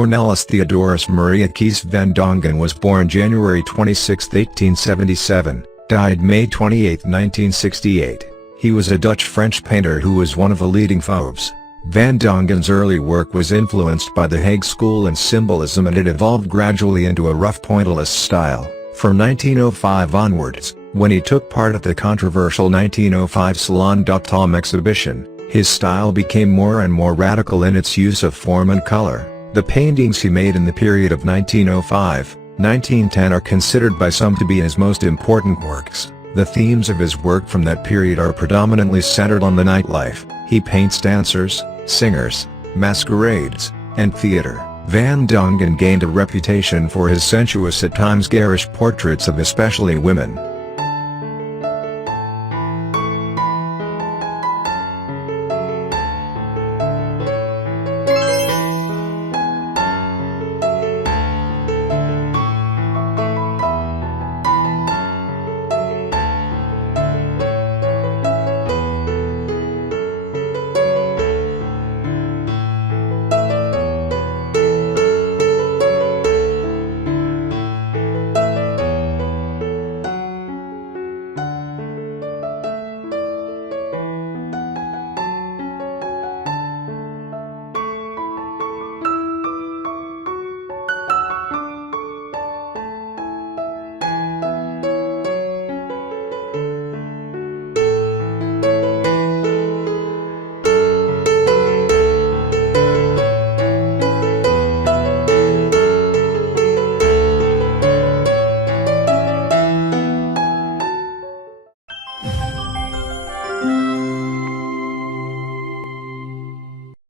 Cornelis Theodorus Maria Kees van Dongen was born January 26, 1877, died May 28, 1968. He was a Dutch-French painter who was one of the leading Fauves. Van Dongen's early work was influenced by the Hague School and symbolism, and it evolved gradually into a rough pointillist style. From 1905 onwards, when he took part at the controversial 1905 Salon exhibition, his style became more and more radical in its use of form and color. The paintings he made in the period of 1905-1910 are considered by some to be his most important works. The themes of his work from that period are predominantly centered on the nightlife. He paints dancers, singers, masquerades, and theater. Van Dongen gained a reputation for his sensuous, at times garish portraits of especially women.